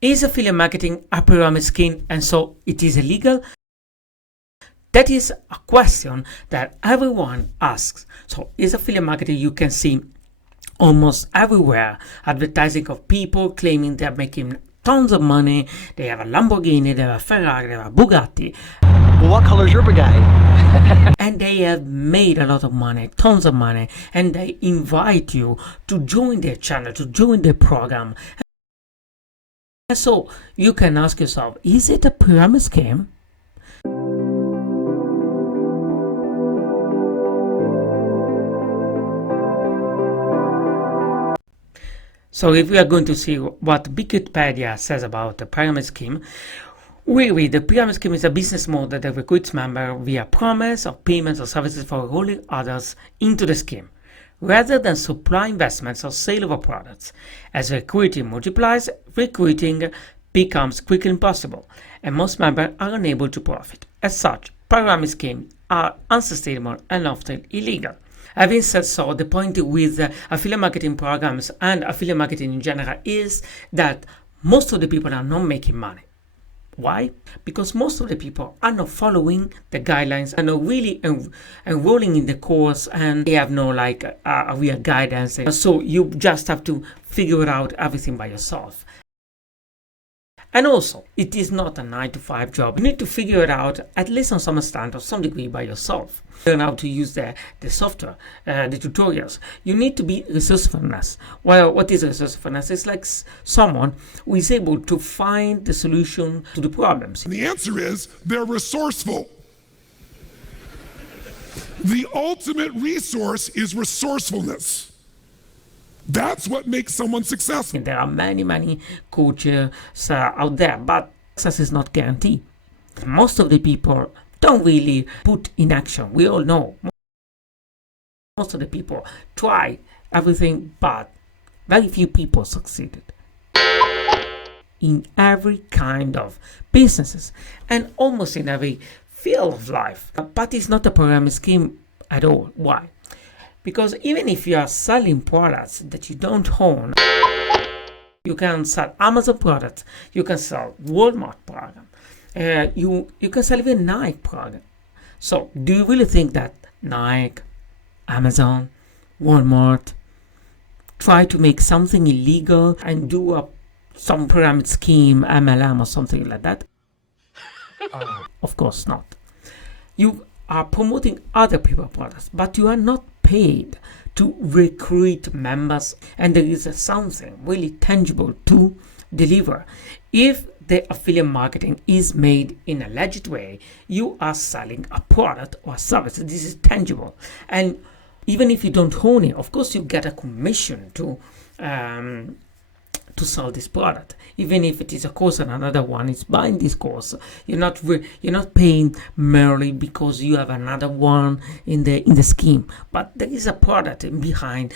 Is affiliate marketing a pyramid scheme and so it is illegal? That is a question that everyone asks. So is affiliate marketing, you can see almost everywhere advertising of people claiming they're making tons of money, they have a Lamborghini, they have a Ferrari, they have a Bugatti. Well, what color is your Bugatti? And they have made a lot of money, tons of money, and they invite you to join their channel, to join their program. And so you can ask yourself, is it a pyramid scheme? So if we are going to see what Wikipedia says about the pyramid scheme, we read the pyramid scheme is a business model that recruits members via promise of payments or services for enrolling others into the scheme, rather than supply investments or sale of products. As recruiting multiplies, recruiting becomes quickly impossible, and most members are unable to profit. As such, pyramid schemes are unsustainable and often illegal. Having said so, the point with affiliate marketing programs and affiliate marketing in general is that most of the people are not making money. Why? Because most of the people are not following the guidelines and are really enrolling in the course, and they have no real guidance. So you just have to figure out everything by yourself. And also, it is not a 9-to-5 job. You need to figure it out, at least on some extent or some degree, by yourself. Learn how to use the software, the tutorials. You need to be resourcefulness. Well, what is resourcefulness? It's like someone who is able to find the solution to the problems. And the answer is they're resourceful. The ultimate resource is resourcefulness. That's what makes someone successful. There are many coaches out there, but success is not guaranteed. Most of the people don't really put in action. We all know. Most of the people try everything, but very few people succeeded. In every kind of businesses and almost in every field of life. But it's not a pyramid scheme at all. Why? Because even if you are selling products that you don't own, you can sell Amazon products, you can sell Walmart product, you can sell even Nike product. So do you really think that Nike, Amazon, Walmart try to make something illegal and do some pyramid scheme, MLM or something like that? Of course not. You are promoting other people's products, but you are not paid to recruit members, and there is something really tangible to deliver. If the affiliate marketing is made in a legit way, you are selling a product or a service. This is tangible, and even if you don't own it, of course you get a commission to sell this product. Even if it is a course and another one is buying this course, you're not paying merely because you have another one in the scheme. But there is a product behind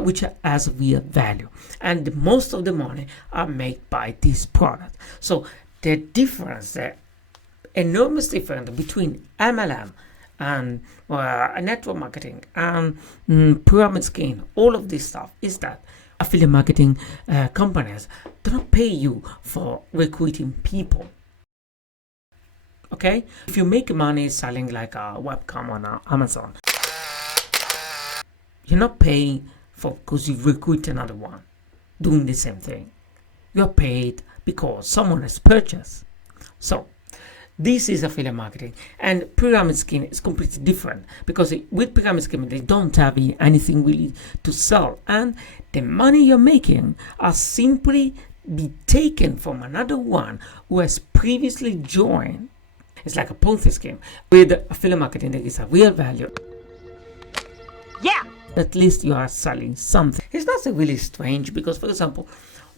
which has real value, and most of the money are made by this product. So the difference, the enormous difference between MLM and network marketing and pyramid scheme, all of this stuff, is that affiliate marketing companies do not pay you for recruiting people. Okay? If you make money selling like a webcam on Amazon, you're not paying for because you recruit another one doing the same thing. You're paid because someone has purchased. So this is affiliate marketing, and pyramid scheme is completely different, because with pyramid scheme they don't have anything really to sell, and the money you're making are simply be taken from another one who has previously joined. It's like a Ponzi scheme. With affiliate marketing there is a real value. Yeah, at least you are selling something. It's not really strange, because for example,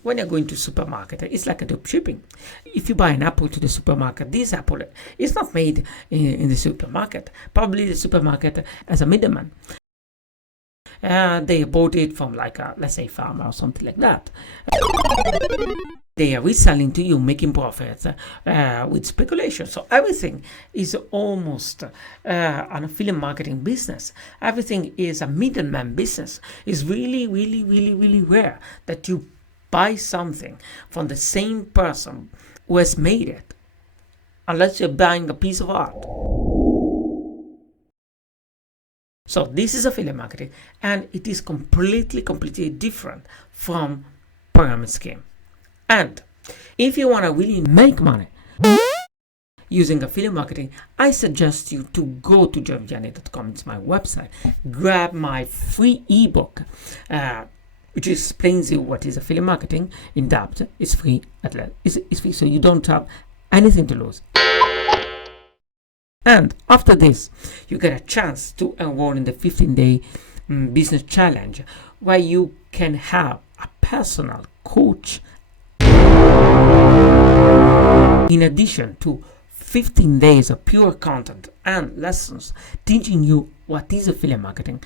when you're going to supermarket, it's like a drop shipping. If you buy an apple to the supermarket, this apple is not made in the supermarket. Probably the supermarket has a middleman. They bought it from like a, let's say, farmer or something like that. They are reselling to you, making profits with speculation. So everything is almost an affiliate marketing business. Everything is a middleman business. It's really rare that you buy something from the same person who has made it, unless you're buying a piece of art. So this is affiliate marketing, and it is completely different from pyramid scheme. And if you want to really make money using affiliate marketing, I suggest you to go to joevianney.com. It's my website. Grab my free ebook, which explains you what is affiliate marketing in depth. It's free. It's free, so you don't have anything to lose. And after this, you get a chance to enroll in the 15-day business challenge, where you can have a personal coach in addition to 15 days of pure content and lessons teaching you what is affiliate marketing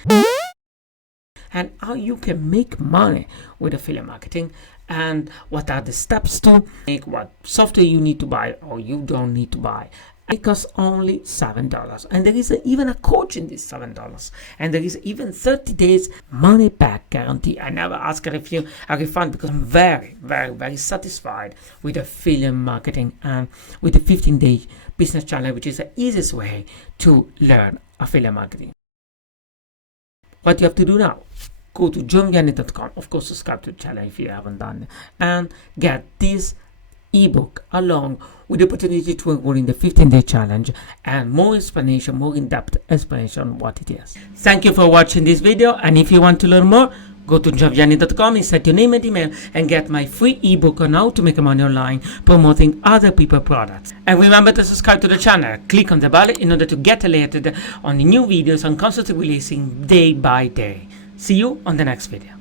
and how you can make money with affiliate marketing, and what are the steps to make, what software you need to buy or you don't need to buy. It costs only $7, and there is even a coach in this $7, and there is even 30 days money back guarantee. I never ask a refund because I'm very satisfied with affiliate marketing and with the 15-day business challenge, which is the easiest way to learn affiliate marketing. What you have to do now, go to joevianney.com, of course subscribe to the channel if you haven't done it, and get this ebook along with the opportunity to enroll in the 15-day challenge and more explanation, more in-depth explanation on what it is. Thank you for watching this video, and if you want to learn more, go to joevianney.com, insert your name and email, and get my free ebook on how to make money online promoting other people's products. And remember to subscribe to the channel, click on the bell in order to get alerted on the new videos I'm constantly releasing day by day. See you on the next video.